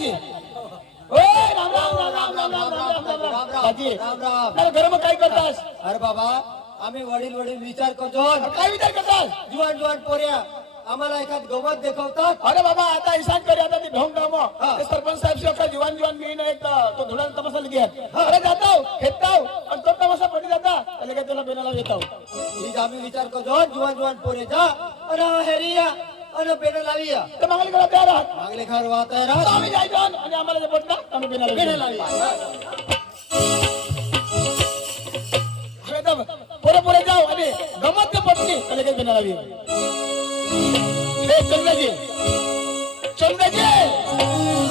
दाजी ओय राम राम राम राम राम राम राम राम राम दाजी राम राम. तर घर में काय करतास अरे बाबा आम्ही वडील वडील विचार करतो काय विचार करतास जुवान जुवान पोऱ्या आम्हाला एखाद गवत दाखवतात. अरे बाबा आता ईशान करे आता ती ढोंग काम ते सरपंच साहेब से का जीवन जीवन मी ना एक तो धुळा तमाशा लगे अरे जाताव खेताव आणि तो तमाशा पडी जाता त्याला काय त्याला बेनाला येताव ही आम्ही विचार करतो जुवान जुवान पोरे जा अरे हेरिया अरे बेना लाविया तर मागली करा तयार आहात मागले घर वाहत आहे तर आम्ही जायचो आणि आम्हाला जे पटलं आम्ही बेनाला लाविया पुरे पुरे जाऊ आणि गमत पटली त्याला काय बेनाला येऊ हे चंद्रजी चंद्रजी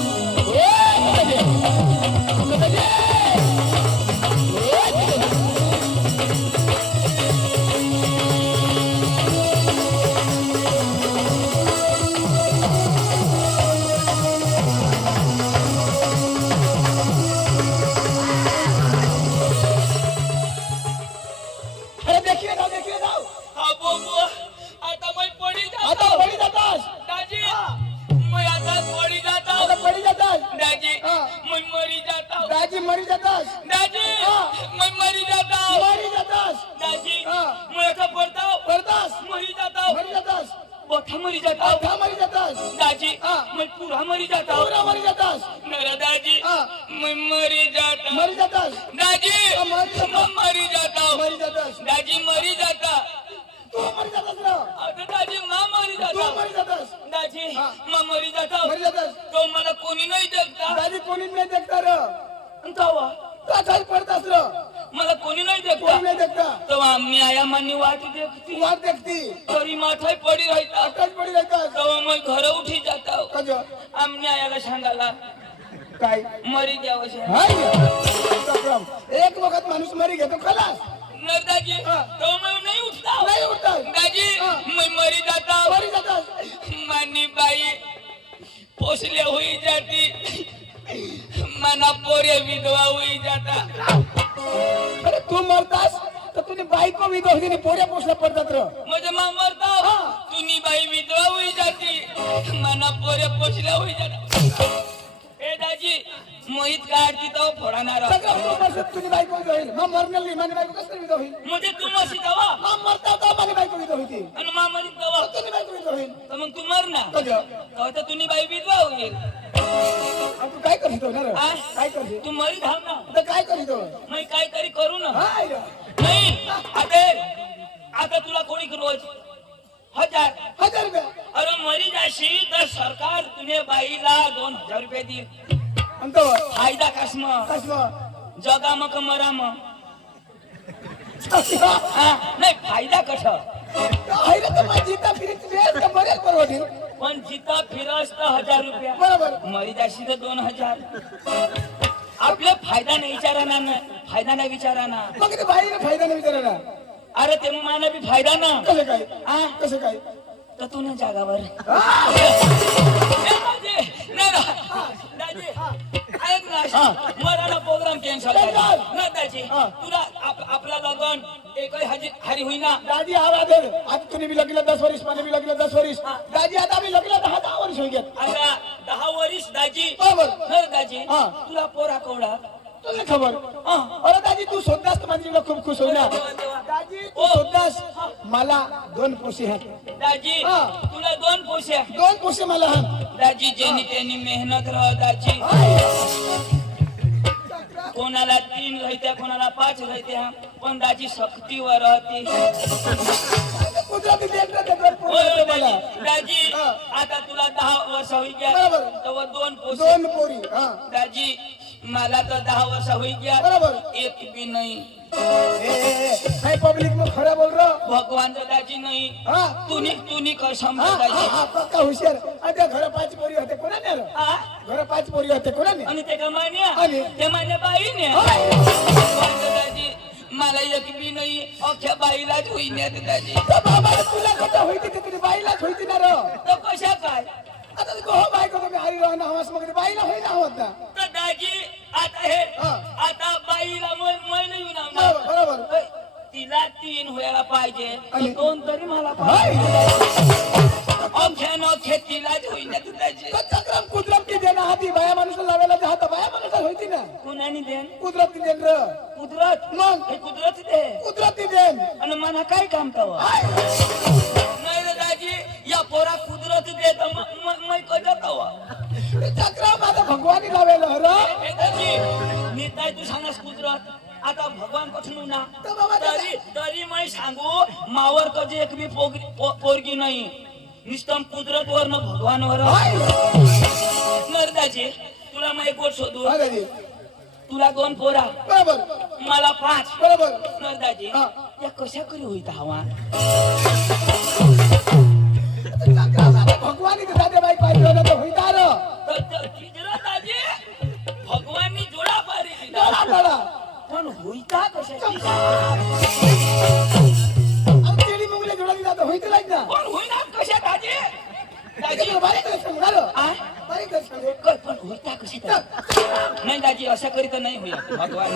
अरे देखिए जाओ हा बोबो आता मैं पड़ी आता जाता पडी जातास दाजी मैं आता पड़ी जाता आता पडी जातास दाजी हाँ. मैं मरी जाता दाजी मरी जातास दाजी हाँ. मैं मरी जाता मरी जातास दाजी हाँ. मैं ऐसा पड़ता करतास मरी जाता मरी जातास बोठा मरी जाता आता मरी जातास दाजी हाँ. मैं पूरा मरी जाता पूरा मरी जातास मेरा दाजी हाँ. मैं मरी जाता मरी जातास दाजी हाँ, मरी जाता. मैं मरी जाता मरी जातास दाजी मरी जाता तू मरी जातास ना आता दाजी माँ मरी तू जाता मरी जातास दाजी हाँ. मैं मरी जाता मरी जातास तो मला कोणी नाही देखता दाजी कोणी नाही देखता र तवा का काही पडतास र मला कोणी नाही कोणी देखता नाही देखता तो आम्ही आया मानी वाट देखती वाट देखती तरी माठाई पडी राहता अक्कल पडी जातास तेव्हा मग घर उठी जाता कज आम्ही आयाला सांगाला काय मरी द्यावं हाय प्रॉब्लेम एक वखत माणूस मरी घेतो खलास न दाजी हाँ. तो मैं नहीं उठता नाही उठतास दाजी हाँ. मैं मरी जाता मरी जातास मानी बाई पोसले हुई जाती मना पोरे विधवा हुई जाता अरे तू मरतास तर तुझी बायको विधवा होती पोऱ्या पोसला पडतात र माझ्या मा मरता हाँ. तुनी बाई विधवा हुई जाती मना पोरे पोसल्या हुई जाता ए दाजी मोहित काढती तो फोडणार सगळं तू मरत तुझी बायको विधवा होईल मग मरणार नाही माझी बायको कसं विधवा होईल म्हणजे तू मशी तवा मग मरता तर माझी बायको विधवा होती आणि मा मरी तवा तुझी बायको विधवा होईल तर मग तू मर ना कज तेव्हा तर तुनी बाई विधवा होईल तू काय करतो ना रे आ? काय करतो तू मरी धाव ना तर काय करतो मी काहीतरी करू ना हाय रे. नाही आता तुला कोणी रोज 1000 हजार रुपया अरे मरी जाशी तर सरकार तुने बाईला 2000 रुपये देईल म्हणतो फायदा कसम कसं जगा मग मरा मग नाही फायदा कस आहे रे तर माझी जिता फिरीत वेळ तर बरेच परवडील पण जिता फिरस तर 1000 रुपया बरोबर मरी जाशी तर 2000 आपला फायदा नाही विचाराना ना फायदा नाही विचाराना मग ते बाईला फायदा नाही विचारायला अरे ते मग माना बी फायदा ना कसं काय आ कसं काय तर तू ना जागावर हा. Maratha program cancel Cancel. ना दाजी हा. तुला आपला लगन एकही हरी होईना दादी आवाज दे आज तुम्ही बी लगेला 10 वर्ष माने बी लगेला 10 वर्ष दादी आता मी लगेला 10 वर्ष होई गेत आता 10 वर्ष दाजी बरोबर न दाजी हा. तुला पोरा कोवडा तुला खबर अरे दादी तू स्वतःच तर माझी खूप खुश होईल ना दादी तू स्वतःच मला 2 पोशी आहेत दाजी हा. तुला 2 पोश्या 2 पोशी मला आहेत दाजी ज्यांनी त्यांनी मेहनत राह दाजी कोणाला 3 राहत्या कोणाला 5 राहत्या पण दाजी सक्तीवर राहते कुदरती देखता देखता होय मला दाजी हा. आता तुला 10 वर्ष होई गया बरोबर. तेव्हा 2 पोसे 2 पोरी हा दाजी मला तर 10 वर्ष होई गया बरोबर. एक भी नहीं है पब्लिक में खड़ा बोल रहा भगवान तो दाजी नहीं हाँ तूनी कर हाँ समझ हाँ दाजी हाँ पक्का होशियार आता घर 5 पोरी होते कोणाने रे हा? घर 5 पोरी होते कोणाने आणि ते का मान्या आणि? ते मान्या बाई ने होय. भगवान तो दाजी मला एक भी नहीं अख्या बाईलाच होईन्यात दाजी तर बाबा तुला कुठं होईती ते तुझी बाईलाच होईती ना रे तो कशा काय आता तू हो बायको तुम्ही हरी राहणं हवास मग बाईला होईना होत ना तर दाजी आता हे हा. आता बाईला मैं नाही होणार बरोबर बरोबर तिला 3 व्हायला पाहिजे आणि? 2 तरी मला हाय अख्या न तिलाच होईन्यात दाजी चक्रम कुद्रम की देना हात ती बाया माणूस लावायला जे हात बाया माणूस होती ना कुणानी देन कुदरती देन र कुदरत मग हे कुदरत दे कुदरती देन आणि मना काय काम तवा नाही रे दाजी या पोरा कुदरत दे तर मैं कजा तवा चक्रा माझा भगवानी लावायला र हे दाजी नीताय तू सांगस कुदरत आता भगवान कठनू ना तरी तरी मैं सांगू मावर कधी एक बी पोरगी नाही निस्तम कुदरत वर न भगवान वर नरदाजी तुला मैं एक गोष्ट शोधू तुला 2 पोरा बरोबर मला 5 बरोबर नरदाजी या कशा करी होईत हवा भगवानी साधे बाई पाहिजे ना तो होईता र दाजी भगवाननी जोडा पारी दादा पण होईता कशाची तेरी मुंगले जोडाली जातो होईत लाग ना पण होईना कशा दाजी दाजी बारीक सांगा र आ बारीक सांगा काय पण होईता कशा नाही दाजी अशा करीत नाही होईल भगवान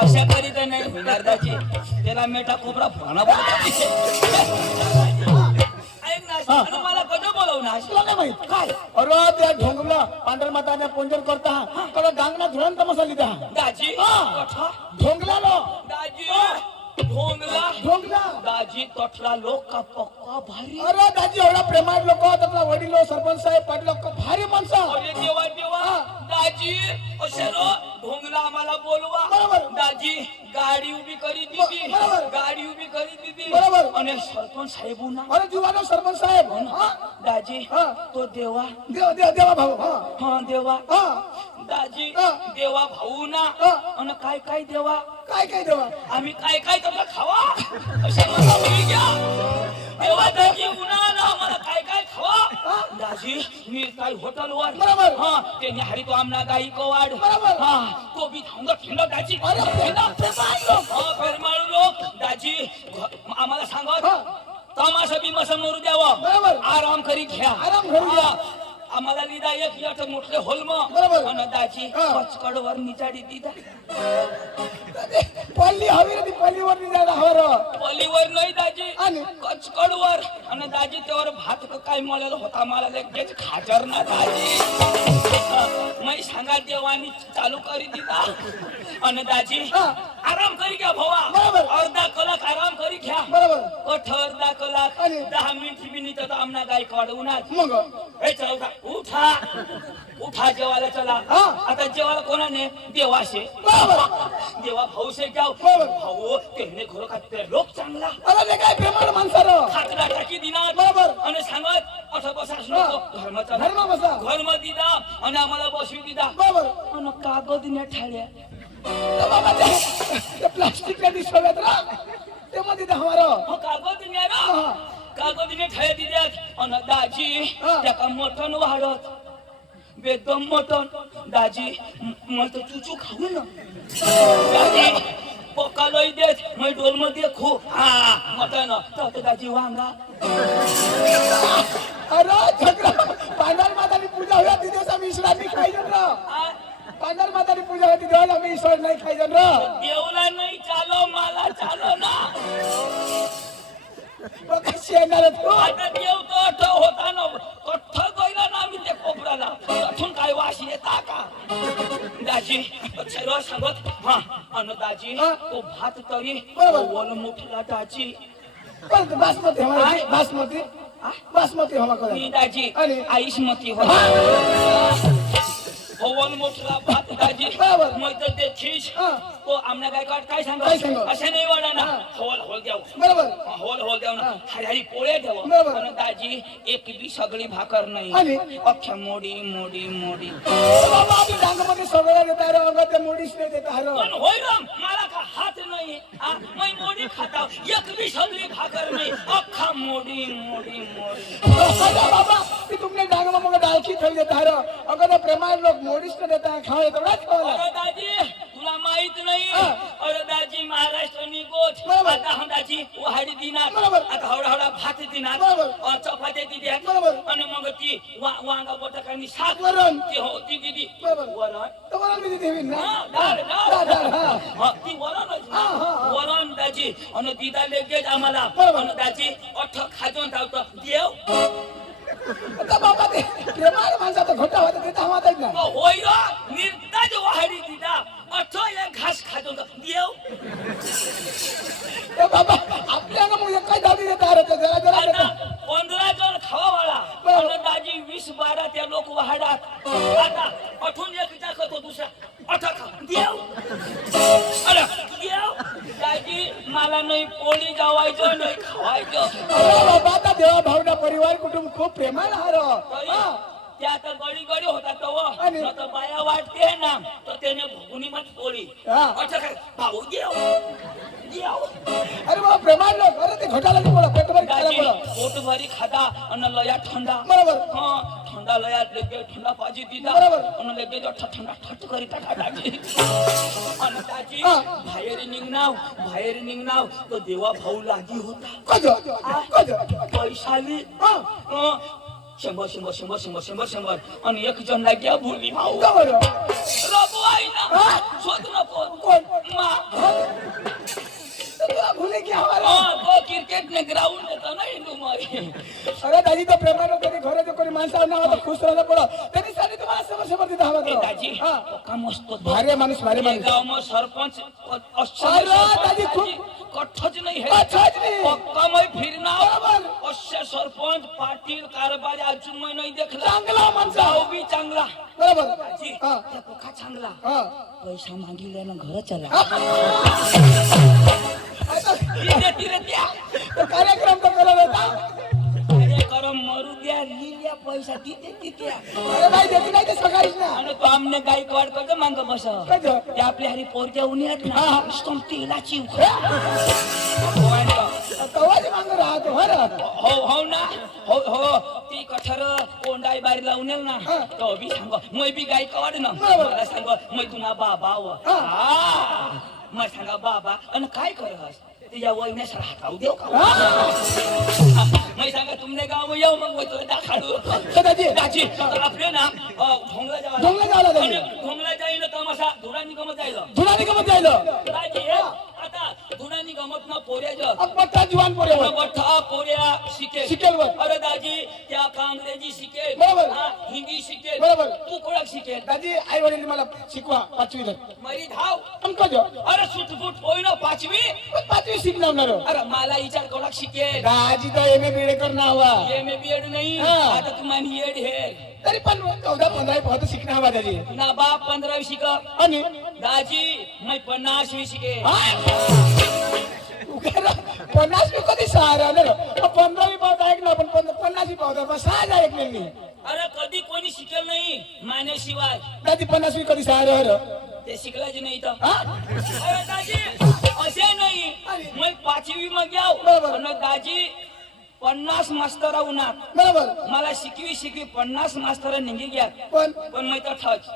अशा करीत नाही होणार दाजी त्याला मेठा कोपरा फोना ऐक ना मला कधी बोलवणार तुला काय माहित काय अरे त्या ढोंगला पांढर माताने पूजन करता हा कला डांगना धुळण तमाशा लिदा दाजी कठा ढोंगला लो दाजी ढोंगला ढोंगला दाजी तोठला लोक का पक्का भारी अरे दाजी एवढा प्रेमाळ लोक आपला वडील सरपंच साहेब पाटील लोक भारी माणसं अरे देवा देवा दाजी अशरो ढोंगला आम्हाला बोलवा बरोबर. दाजी गाडी उभी करी दिली बरोबर. गाडी उभी करी दिली बरोबर. आणि सरपंच साहेब ना अरे जीवानो सरपंच साहेब हा दाजी हा. तो देवा देव देव देवा भाऊ हा हा देवा हा दाजी हा. देवा भाऊ ना हा. आणि काय काय देवा काय काय देवा आम्ही काय काय तुला खावा अशा मला होई घ्या देवा दाजी उन्हाळा आम्हाला काय काय खावा दाजी मी काय हॉटेलवर बरोबर. हा ते निहारी तो आमना गाई को वाढ बरोबर. हा तो बी थांबा फिंडा दाजी अरे फेरमाळू लोक दाजी आम्हाला सांगत हा. तमाशा बिमाशा मरू द्यावं बरोबर. आराम करी घ्या आराम करी घ्या. हा. आम्हाला लिदा एक याट मोठे होलम बरोबर. आणि दाजी हा. कचकडवर निचाडी दिदा पल्ली हवी रे ती पल्लीवर नाही जायला हवं र पलीवर नाही दाजी आणि? कचकडवर आणि दाजी त्यावर भात काय मला होता मला लगेच खाजर ना दाजी मी सांगा देवानी चालू करी दिला आणि दाजी हा. आराम करी घ्या भावा बरोबर. अर्धा कलाक आराम करी घ्या बरोबर कठ अर्धा कलाक आणि? 10 मिनिट बी नाही तर आमना गाय काढूनाच मग हे चला उठा उठा जेवायला चला हा. आता जेवायला कोणाने देवाशे बरोबर देवा भाऊ से जाओ बरोबर. भाऊ तेने खरं का ते लोक चांगला अरे ले काय प्रेमाळ माणसं र खाकरा टाकी दिना बरोबर. आणि सांगत असं बसास नको धर्माचा धर्म बसा धर्म दिदा आणि आम्हाला बसवी दिदा बरोबर आणि कागद ने ठाळ्या तर बाबा ते प्लास्टिकच्या दिसव्यात र ते मध्ये हमारा हो कागद ने ना हा. कागद ने ठाळ्या दिल्यात आणि दाजी हा. त्याका मटण वाढत बेदम मटण दाजी मला तर चुचू खाऊ ना दाजी पक्का लई देत मैं डोल मध्ये खू हा मटण तर दाजी वांगा अरे छकरा पांढर मातानी पूजा होया तिथे आम्ही ईश्वरांनी खायचं र आ, पांढर मातानी पूजा होती तेव्हा आम्ही ईश्वर नाही खायचं र देवला नाही चालो मला चालो ना मग कशी येणार तू आता देव तो अठ होता ना कठ्ठ गयला ना मी ते कोपराला अठून काय वास येता का दाजी सर्व सांगत हा अन दाजी हा. तो भात तरी बरोबर. वन मुठला दाजी पण बासमती हमारा बासमती बासमती हमारा मी दाजी आणि? आयुष्मती हो हवन मोठला भात दाजी बरोबर. मग तर ते खीच हा. तो आमना काय काय सांगत सांगत? अशा नाही वाढा ना हा. होल होल द्याव बरोबर होल होल द्याव ना हा. हरी पोळे द्याव बरोबर. आणि दाजी एक बी सगळी भाकर आणि? नाही अख्ख्या मोडी मोडी मोडी बाबा आम्ही डांगमध्ये सगळं देता रे अंगात ते मोडीच नाही देता हर पण होय राम मला का हात नाही मी मोडी खाता एक बी सगळी भाकर नाही अख्खा मोडी मोडी मोडी बाबा ती तुमने डांग मग डाळकी खाई देता हर अगर प्रेमाळ लोक मोडीच नाही देता खावे तेवढा खावा अरे दाजी तुला माहित नाही हा. अरे दाजी महाराष्ट्रानी गोठ बरोबर. आता हम दाजी वहाडी दिनात बरोबर. आता हवडा हवडा भात दिनात बरोबर. चपात्या दिल्यात बरोबर. आणि मग ती वांगा बटाकानी शाक वरण. ती हो ती दिदी बरोबर. वरण तर मला मी देवी ना हा, डाळ, डाळ. डाळ, हा. हा, ती वरणच ना. हा, हा, हा. वरण दाजी आणि दिदा लगेच आम्हाला बरोबर. आणि दाजी अठ खाजून धावतो देव आता बाबा ते ते प्रेमाळ माणसाचा घोटा होता ते तर आम्हाला येत नाही. होय निर्ताज वाहडी दिदा अठो एक घास खातो देव ए बाबा आपल्याला मग एक काय दाबी देता अरे ते जरा जरा आता देता. 15 जण खावा वाला आणि दाजी 20-12 त्या लोक वाहडात आता अठून एक टाकतो दुसरा अठा खा देव अरे देव दाजी मला नाही पोळी जावायचं नाही खावायचं अरे बाबा आता देवा भावना परिवार कुटुंब खूप प्रेमाळ हारो. हा. ते आता गडी गडी होता आणि? तर बाया वाटते ना तर त्याने भुगुनी मत पोळी हा. अच्छा काय भाऊ देव देव अरे बाबा प्रेमाळ लोक अरे ते घोटाला नाही बोला पेटभर खायला दाजी बोला. पोट भरी खाता आणि लया थंडा बरोबर. हा थंडा लया लेके थंडा पाजी दिला बरोबर. आणि लेके जो थंडा ठट करी टाका दाजी आणि दाजी हा. बाहेर निघनाव तो देवा भाऊ लागी होता कज पैशाली हा. 100 आणि एक जण लाग्या बोली भाऊ का बरं? रघु आई ना हा? शोध नको कोण? मा तुला भूले की हमारा तो क्रिकेट ने ग्राउंड देता ना हिंदू मारी अरे दाजी तो प्रेमाळ कधी घरे जो कोणी माणसा ना होता खुश राहिला पडो त्यांनी सारी तुम्हाला समोर देता हवा ए तो. दाजी हा. का मस्त भारी माणूस भारी माणूस गाव में सरपंच अरे दाजी खूप कठच नाही है अच्छाच नाही. पक्का मैं फिरना बरोबर. असे सरपंच पाटील कारभारी अजून मैं नाही देखला चांगला माणसा. गाव भी चांगला बरोबर. दाजी हा. त्या पक्का चांगला हा. पैसा मागितला ना घर चला आता धीरे त्या तो कार्यक्रम तो करत होता. कार्यक्रम मरू द्या लिहिल्या पैसा तिथे अरे भाई देती नाही ते सकाळीच ना. आणि तो आमने गायकवाड करतो मांग बस कज ते आपल्या हरी पोरच्या उन्हात ना नुसतं तेलाची तवाच मांग राहतो हो ना. हो ना हो ती कठर कोंडाई बारी लावून येईल ना तो बी सांग मै बी गायकवाड ना मला सांग मै तुला बाबा मग सांगा बाबा आणि काय करस तुझ्या वहिन्यास हाताऊ देऊ का मैं सांगा तुमने गाव में येऊ मग तुला दाखाडू दाजी दाजी तर आपले ना ढोंगला जावा ढोंगला जायला दाजी. ढोंगला जाईल तमाशा धुरानी गमत जायला धुरानी गमत जायलो. दाजी आता धुरानी गमत ना पोऱ्याचं अपट्टा जुवान पोरे होय. मोठा पोऱ्या शिकेल वर. अरे दाजी त्या कांग्रेजी शिकेल बरोबर. हिंदी शिकेल बरोबर. तू कोणाक शिकेल दाजी आई वडील मला शिकवा 5वी ला. मरी धाव आमका जो अरे सुटफुट होई ना 5वी 5वी शिकणार. अरे मला विचार कोणाक शिकेल दाजी तो एम ए बी एड करना हवा. एम ए बी एड नाही हा. आता तुम्हाला एड हे तरी पण 14-15 बहुत शिकणं हवा दाजी. ना बाप 15वी शिक आणि दाजी मैं 50वी शिके 50 मी कधी सहारा ना 15वी पावता ऐक ना पण 50 पावता पण 6 ऐकले मी. अरे कधी कोणी शिकेल नाही मानेशिवाय दाजी 50 कधी सहारा हर. ते शिकलाच नाही तर हा अरे दाजी असे नाही मैं 5वी मग जाऊ बरोबर. आणि दाजी 50 मास्तर उन्हात बरोबर. मला शिकवी 50 मास्तर निघी घ्या पण मैं तर ठच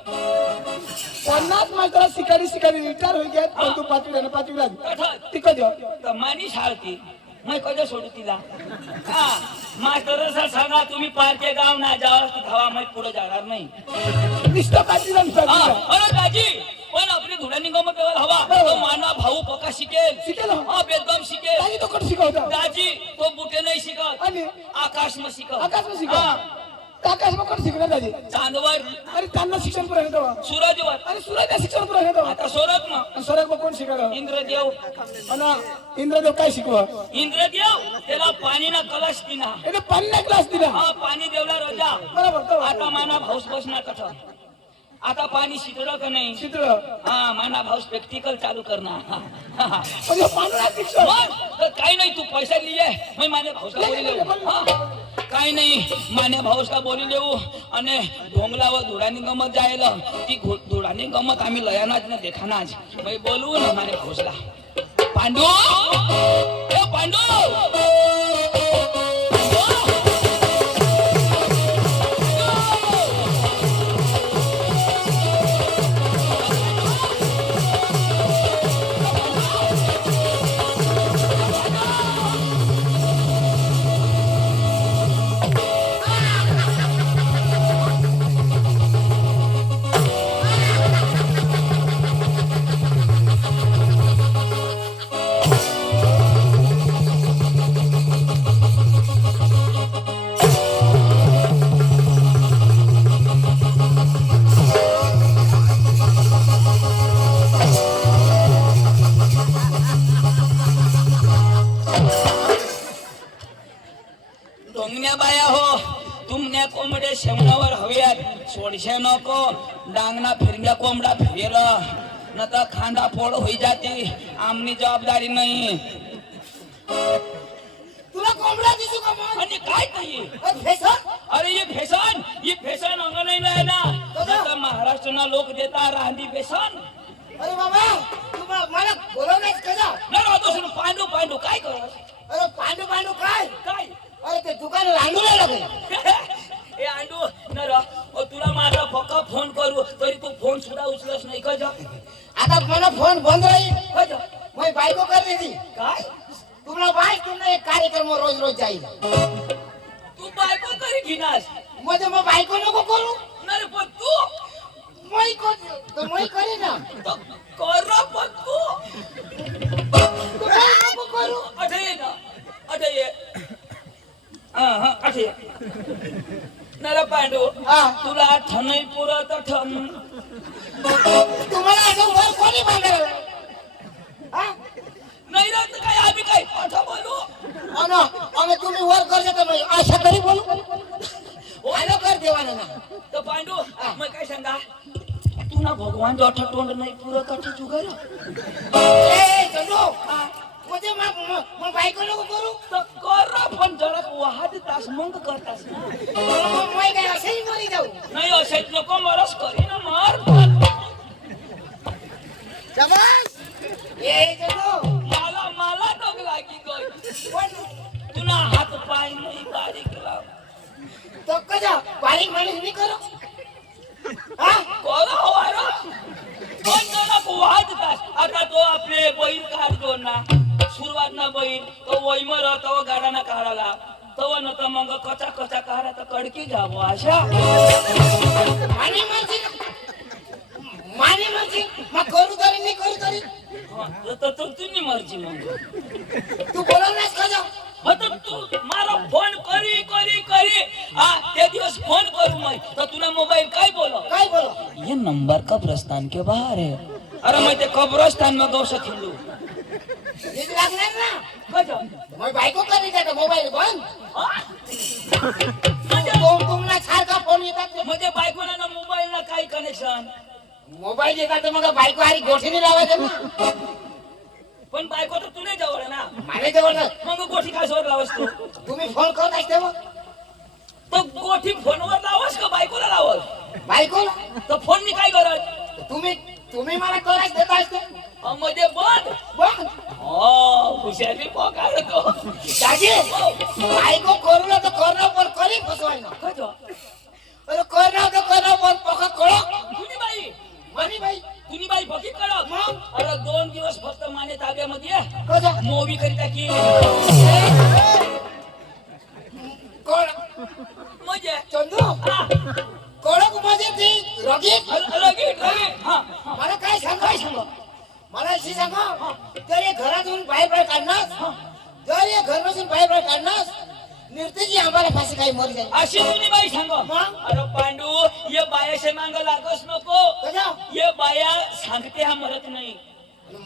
50 मास्तर शिकारी रिटायर होई गेत पण तू 5वी ला ठच ती कधी तर मानी शाळती मैं कधी सोडू तिला हा मास्तर सर सांगा तुम्ही पारके गाव ना जावा धावा मैं पुढे जाणार नाही निष्ठा 5वी ला अरे दाजी पण आपली धुळ्यानी गमत हवा तो माना भाऊ पक्का शिकेल शिकेल. हा बेदम शिकेल दाजी तो कोण शिकवता दाजी तो बुटे नाही शिकत आणि आकाश में शिकत आकाश में शिकव आकाश में कोण शिकणार दाजी. चांदवर अरे त्यांना शिक्षण पुरा घेतो सूरजवर आणि सूर्याच्या शिक्षण पुरा घेतो. आता सोरत ना सूर्य कोण शिकवलं इंद्रदेव आणि इंद्रदेव काय शिकवा इंद्रदेव त्याला पाणी ना कलश दिना એને પાણીના ગ્લાસ દીધા हा पाणी देवला रजा बरोबर तो आता माना भाऊस बसणार कथा आता पाणी शिकलं का नाही चित्र हा माना भाऊस प्रॅक्टिकल चालू करणार म्हणजे पाण्याला शिक्षण तर काही नाही तू पैसा लिहिले मी माझ्या भाऊसला बोली लेऊ काही नाही माझ्या भाऊसला बोली लेऊ आणि ढोंगलावर धुळानी गमत जायला ती धुळानी गमत आम्ही लयानाच ना देखानाच मी बोलू ना माझ्या भाऊसला पांडू ए पांडू सोडशे नको डांगना फिरग्या कोंबडा फिरेल न तर खांदा फोड होई जाते आमनी जबाबदारी नाही तुला कोंबडा दिसू का मग? आणि काय नाही अरे फेसन? अरे ये फेसन अंग नाही आहे ना तर महाराष्ट्रना लोक देता राहती फेसन अरे बाबा मला बोलवलंच कसा? नाही पांडू पांडू काय कर अरे पांडू पांडू काय? काय अरे ते दुकान रांडू नाही लागले. ए आंडू नर तुला माझा फक्त फोन करू तरी तू फोन सुद्धा उचलस नाही का आता मला फोन बंद राहील मग बायको कर देती काय तुम्हाला बाईक तुम्हाला एक कार्यक्रम रोज रोज जाईल तू बायको तरी घेणार म्हणजे मग बायको नको करू नाही पण तू मैं करे ना तो कर ना पण तू तू काय नको करू अठे ये अठे नर पांडू हा. तुला ठनई पुरत ठन तुम्हाला असं वर कोणी बांधलं हा नाही राहत काय आम्ही काय पाठा बोलू अन आम्ही तुम्ही वर करते तर मग अशा तरी बोलू आलो कर देवाना ना तर पांडू मग काय सांगा तू ना भगवान जो अठा तोंड नाही पुरत अठा जुगार ए चंदू म्हणजे मग बायको नको करू तर कर ना पण जरा वाहत तास मग करतास ना मग मैं काय असंही मरी जाऊ नाही असेच नको मरस करी ना मार जमास ए चंदू मला मला डोक लागी गई पण तुला हात पाय नाही बारीक लाव तो कसा बारीक माणूस नाही करू हा कोणा हवारा पण जरा वाहत तास आता तो आपले बैल काढतो ना सुरुवात ना बैल तो वैमर तो गाडाना काढाला तो न तर मग कचा कचा काढा तर कडकी जावं अशा मानी म्हणजे मग करू तरी नाही करू तरी तर तुझी मर्जी मग तू बोलवण्यास कसा तर तू मला फोन करी करी करी ते दिवस फोन करू मग तर तुला मोबाईल काय बोलो काय बोलो ये नंबर कब्रस्तान के बाहर है अरे मैं ते कब्रस्तान में गौ खिलू नीट लागणार ना कजो मग बायको करी त्याचा मोबाईल बंद म्हणजे तुम्हाला सारखा फोन येतात म्हणजे बायकोला ना मोबाईल ना काय कनेक्शन मोबाईल येतात मग बायको हारी गोठीने लावायचं ना पण बायको तर तुला जवळ आहे ना माझ्या जवळ ना. मग गोठी काय सोड लावस तू तुम्ही फोन करत असते मग तो गोठी फोनवर लावस का बायकोला लावस बायकोला तर फोननी काय गरज तुम्ही मला करायच देत असते मध्ये बंद बंद हुशारी पगार तो दाजी बायको करू ना तर करणं पण करी फसवायला कजो अरे करणं तर करणं पण पका कळो कुणी बाई मनी बाई कुणी बाई बघी कळत मग? अरे 2 दिवस फक्त माने ताब्यामध्ये कसं मोवी करिता की कोण म्हणजे चंदू हा, कडक म्हणजे ती रगीत लगेच हा मला काय सांग मला अशी सांगा जर हे घरातून बाहेर काढणार जर हे घरातून बाहेर काढणार निर्तीची आम्हाला फाशी काही मर जाईल अशी कुणी बाई सांग मग? अरे पांडू ये बायाशे मांग लागस नको कसा ये बाया सांगते हा मरत नाही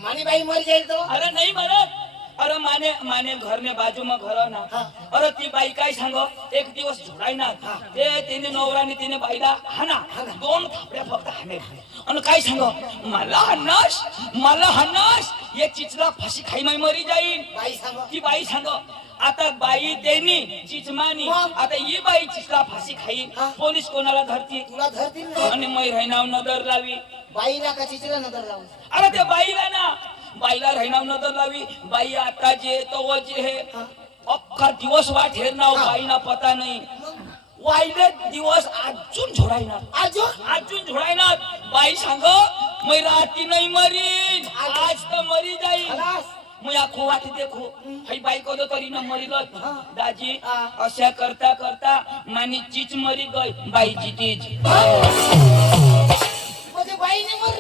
मानी बाई मर जाईल तो अरे नाही मरत अरे माने घर में बाजू में घर ना हा. अरे ती बाई काय सांग एक दिवस झोडायना ते तिने नवराने तिने बाईला हाना 2 थापड्या फक्त हाणे आणि काय सांग मला हनस ये चिचला फाशी खाई माई मरी जाईल बाई सांग ती बाई सांग आता बाई देनी चिचमानी मग? आता ही बाई चिचला फाशी खाई हा. पोलीस कोणाला धरती तुला धरतील ना आणि मै राहणार नजर लावी बाईला का चिचला नजर लावून अरे त्या बाईला ना बाईला राहणार नजर लावी बाई आता जे तो जे हे अख्खा दिवस वाट हेरणार बाईना पता नाही वाईले दिवस अजून झोडायणार अजून झोडायणार बाई सांग मै राती नाही मरीन आज तर मरी जाईल खलास. मैं आखो वाटी देखो हई बाई को तरी न मरी गई दाजी हा. अशा करता करता मानी चीच मरी गई बाई जीतीज म्हणजे बाईने मर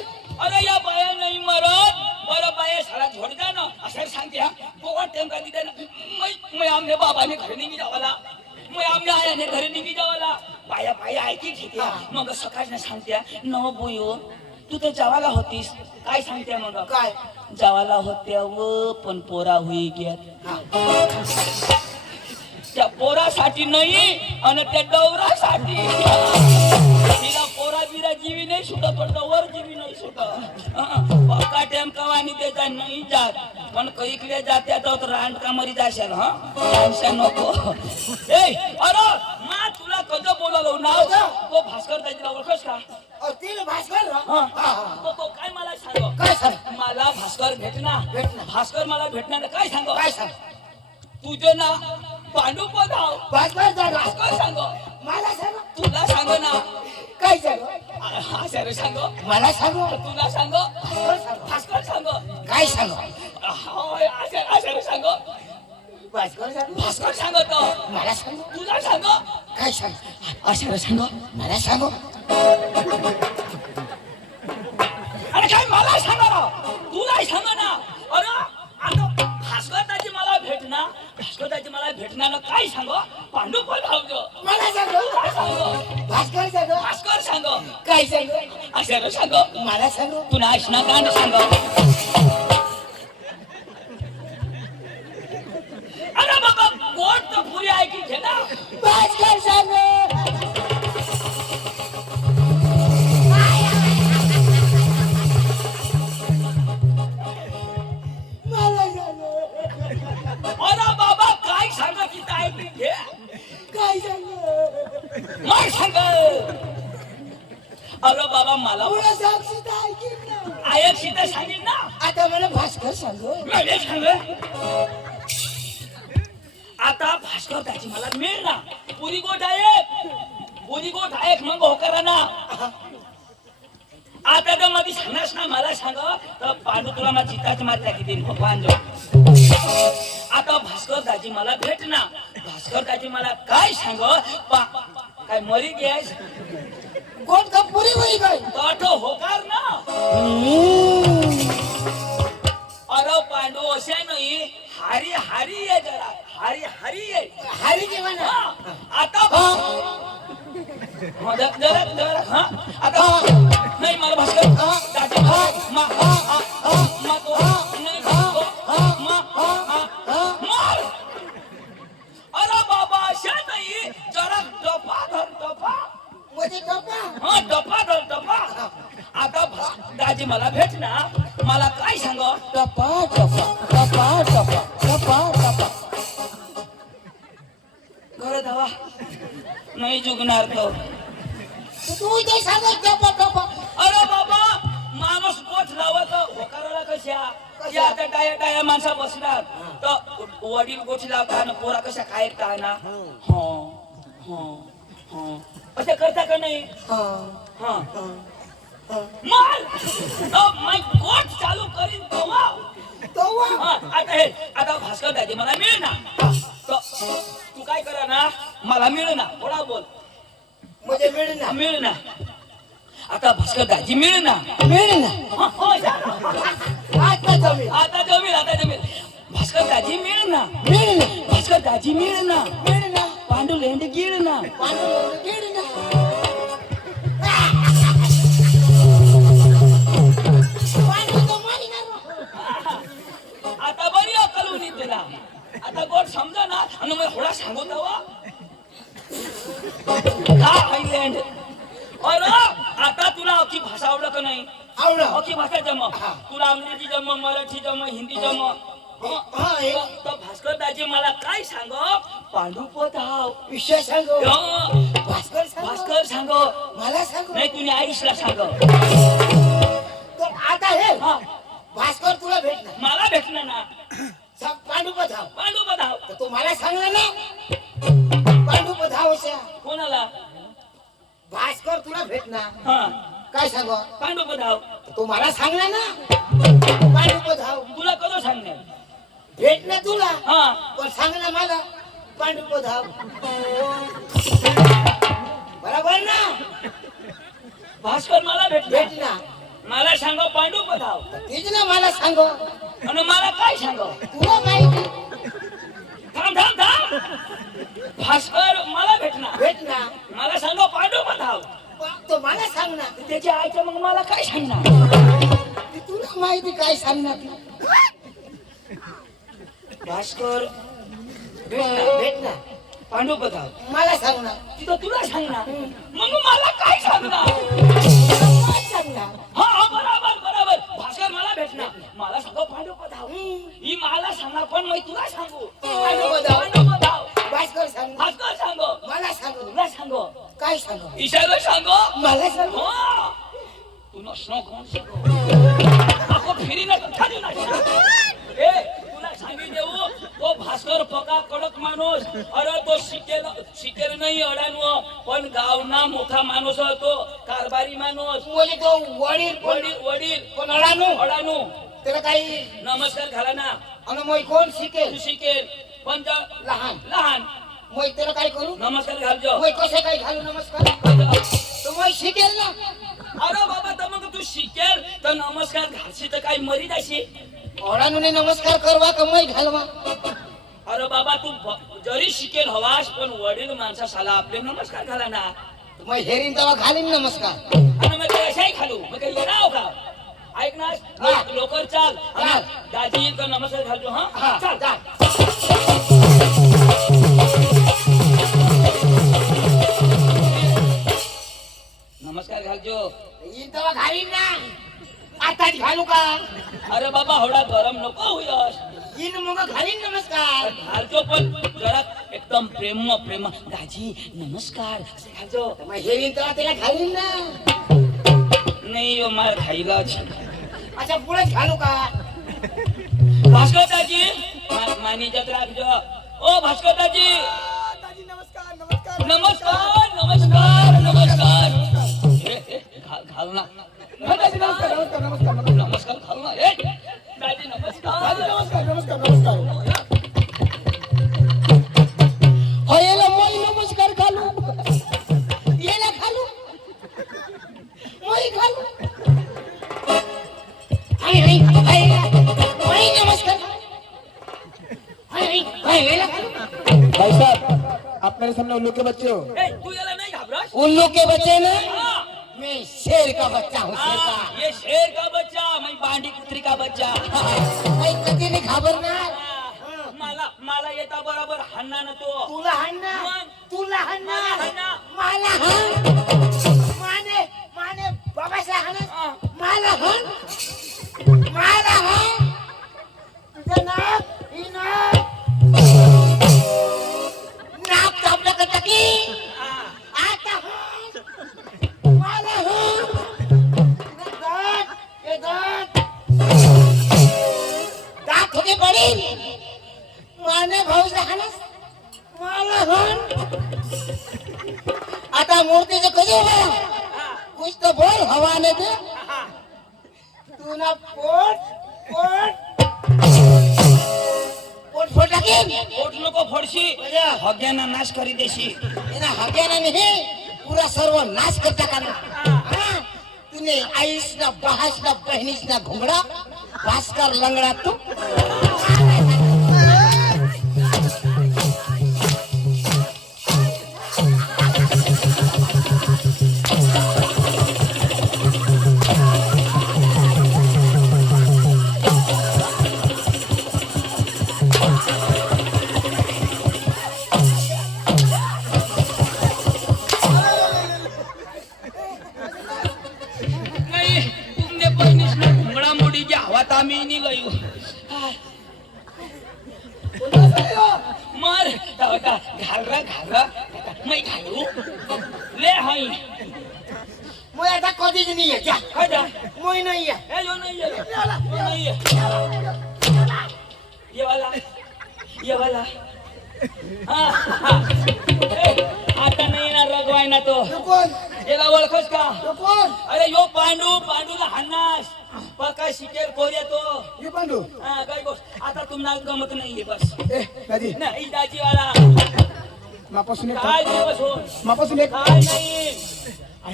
अरे या बाया नाही मरत बरं बाया साला झोड जा ना असं सांगते हा बोगट टेम का दिदे ना मैं आमने बाबाने घरी निघी जावाला मैं आमने आयाने घरी निघी जावाला बाया बाया ऐकी घेते मग सकाळने सांगते न बोयो तू तर जावाला होतीस काय सांगते मग काय जावाला होत्या व पण पोरा होई गेत त्या पोरासाठी नाही आणि त्या डवरासाठी हिला पोरा बिरा जीवी नाही सुटत पण वर जीवी नाही सुटत पक्का टेम कवानी त्याचा नाही जात पण कैकले जात्या तर रांड कामरी जाशाल हा टेन्शन नको ए अरे मा तुला कधी बोलवलं नाव तो भास्कर त्याला ओळखस का तिला भास्कर तो काय मला सांग काय सांग मला भास्कर भेटणार भास्कर मला भेटणार काय सांग काय सांग तुझं ना पांडू पदाव भास्कर जागा भास्कर सांग मला सांग तुला सांग ना काय सांग आचार्य सांग मला सांग तुला सांग भास्कर सांग काय सांग आचार्य सांग भास्कर सांग भास्कर सांगतो मला सांग तुला सांग काय सांग आचार्य सांग मला सांग अरे काय मला सांग ना तुला सांग ना अरे आता भास्करताची मला भेटणार भास्करताची मला भेटणार ना काय सांग पांडू पण भावजो मला सांग काय सांग भास्कर सांग भास्कर सांग काय सांग आचार्य सांग मला सांग तुला ऐसना गाणं सांग अरे बाबा गोट तर पुरी ऐकी घे ना भास्कर सांग अरे बाबा काय सांग तिथं ऐकी घे काय सांग मग सांग अरे बाबा मला तुला सांग सीता ऐकीन ना आयक सीता सांगेल ना आता मला भास्कर सांग मला सांग आता भास्कर त्याची मला मिळ ना पुरी गोट आहे मग होकर ना आता तर मध्ये सांगस ना मला सांग तर पांडू तुला माझ्या चिताची मात्या किती भगवान जो आता भास्कर दाजी मला भेटना भास्कर दाजी मला काय सांग काय मरी गॅस कोण का पुरी वरी काय ताठ होकार ना अरे पांडू असे नाही हारी हारी ये जरा हारी हारी ये हरी जेवण आता जरा हा आता नाही मला भास्कर दाजी अरे बाबा अशा नाही जरा डपा धर डपा मध्ये टपा हा डपा धर डपा आता दाजी मला भेटणार मला काय सांग टपा टपा टपा टपा टपा टपा घर धावा नाही जुगणार तो तू ते सांग टपा टपा अरे बाबा माणूस गोठ लावत होकाराला कशा या आता टाया माणसा बसणार तर वडील गोठी लावताना पोरा कशा काय ना हो हो हो असं करता का नाही हा माल माय गोठ चालू करीन तेव्हा आता भास्कर दादी मला मिळणार तू काय करा ना मला मिळणार थोडा बोल म्हणजे मिळणार मिळणार आता भास्कर दाजी मिळणार आता जमीन आता जमील भास्कर दाजी मिळणार मिळणार भास्कर दाजी मिळणार मिळणार पांडू लेंड गिळणार पांडू गिळणार पांडू तो मारिणार आता बरी अक्कल होती तुला आता गोड समजा ना आणि मग थोडा सांगू तवा आयलँड अरे आता तुला अख्खी भाषा आवडत का नाही आवडा अख्खी भाषा जम तुला अंग्रेजी जम मराठी जम हिंदी जम तर भास्कर दाजी मला काय सांग पांडू पधाव विषय सांग भास्कर सांग भास्कर सांग मला सांग नाही तुम्ही आईशला सांग तर आता हे हा भास्कर तुला भेटणार मला भेटणार ना सांग पांडू पधाव पांडू पधाव तर तू मला सांगणार ना पांडू पधाव कोणाला भास्कर तुला भेटणार हा काय सांग पांडू पधाव तू मला सांगणार ना पांडू पधाव तुला कधी सांगणार भेटणार तुला हा पण सांग ना मला पांडू पधाव बरोबर ना भास्कर मला भेटणार भेटणार मला सांग पांडू पधाव तीच ना मला सांग आणि मला काय सांग तुला माहिती थांब थांब थांब भास्कर मला भेटणार मला सांग पांडू पधाव तो मला सांग ना त्याच्या आईचं मग मला काय सांगणार तुला माहिती काय सांगणार भास्कर भेटणार पांडुपदाव मला सांग ना. तिथं तुला सांगणार मग मला काय सांगणार काय सांग ना. हा बरोबर बरोबर भास्कर मला भेटणार मला सांगो पांडुपदाव ही मला सांगणार पण मी तुला सांगू पांडुपदाव भास्कर सांग. भास्कर सांगो मला सांग. तुला सांगो काय सांग. ईशाला सांगो मला सांग. हा. तू नसणं कोण सांगो ako फिरी ना खाली ना ए तुला सांगी देऊ तो भास्कर पका कडक माणूस अरे तो शिकेल नाही अडाणू पण गावना मोठा माणूस तो कारभारी माणूस म्हणजे तो वडील वडील वडील कोण अडाणू अडाणू त्याला काही नमस्कार घाला ना आणि मग कोण शिकेल. तू शिकेल पण त्या लहान लहान मग त्याला काय करू. नमस्कार घालजो मग कसे काय घालू नमस्कार. तो मग शिकेल ना. अरे बाबा तर मग तू शिकेल तर नमस्कार घालशी तर काही मरी जाशी अडाणूने नमस्कार करवा का मग घालवा. अरे बाबा तू जरी शिकेल हवास पण वडील माणसा साला आपले नमस्कार घाला ना मग हेरीन तेव्हा घालीन नमस्कार. आणि मग अशाही घालू मग काही येणार का ऐक ना लवकर चाल चाल. दाजी येईल तर नमस्कार घालतो हा हा, चाल चाल. नमस्कार घालजो येईन तेव्हा घालीन ना. आताच घालू का. अरे बाबा होडा गरम नको होयस येईन मग घालीन नमस्कार. घालजो पण जरा एकदम प्रेम दाजी नमस्कार असे घालजो मग हेरीन तेव्हा त्याला घालीन ना. नाही हो, मार खाईला अच्छा पुढेच घालू का. भास्कर दाजी मानीच्यात राखजो ओ भास्कर दाजी नमस्कार नमस्कार नमस्कार नमस्कार नमस्कार घाल ना दाजी नमस्कार नमस्कार नमस्कार नमस्कार घाल ना ए दाजी नमस्कार नमस्कार नमस्कार नमस्कार. हो याला मग नमस्कार घालू. याला घालू. मग घालू. हाय हाय हाय हाय नमस्कार. हाय हाय हाय याला घालू. भाई साहब आप मेरे सामने उल्लू के बच्चे हो. ए तू याला नाही घाबरत उल्लू के बच्चे ना. हाँ, मैं शेर का बच्चा हूँ. शेर का. हाँ, ये शेर का बच्चा मैं बांडी कुत्री का बच्चा मैं कधी नाही घाबरणार. मला येता बरोबर हाणना ना तो तुला हाणणार. मग? तुला हाणणार. हाणणार. मला हाण. माने बाबासा हाण. मला हाण. मला हाण. तुझं नाक ही नाक कापलं का टाकी. आता हाण. मला हाण. दात होते पडील. माने भाऊचा हाणस. मला हाण. आता मूर्तीचं कधी उभा. कुछ तो बोल हवाने दे. तू ना पोट फोड टाकेन. पोट नको फोडशी हग्याना नाश करी देशी एना हग्याना नाही पुरा सर्व नाश करता का ना. तूने आईस ना बहास ना बहनीस ना घुंगडा भास्कर लंगडा तू. नहीं तुमने बहनीस ना घुंगडा मोडी जी हवा तामी नहीं गयो मर घाल रहा मैं घालू ले हाई मैं आता कधीच नाही आहे. जा आजा मैं नाही आहे. ए यो नहीं है यो नहीं है ये वाला हाँ, हाँ. ए, आता नाही ना रगवाय ना तो कोण याला ओळखस का कोण अरे यो पांडूला हाणास पक्का शिकेल कोऱ्या तो ये पांडू. हा काय गोष्ट आता तुम्हाला गमत नाहीये बस ए दाजी नाही दाजी वाला मापासून एक काय दिवस हो मापासून एक काय नाही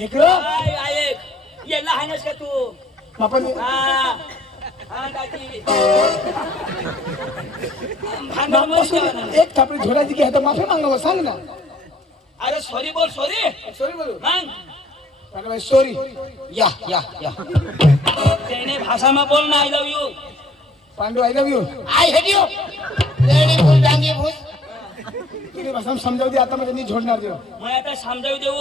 ऐक रे. काय ऐक याला हाणास का तू मापान हा हा दाजी भांडण मध्ये मापासून ठेवा एक थापडी झोडायची की आता माफी मागणं सांग ना. अरे सॉरी बोल सॉरी सॉरी बोलू. मग सॉरी. या त्याने भाषाમાં बोल ना I love you Pandu I love you. I hate you. लेडी फुल डांगी भूस. तुम्ही भाषा समजावू दे आता म्हणजे मी झोडणार देऊ मग आता समजावी देऊ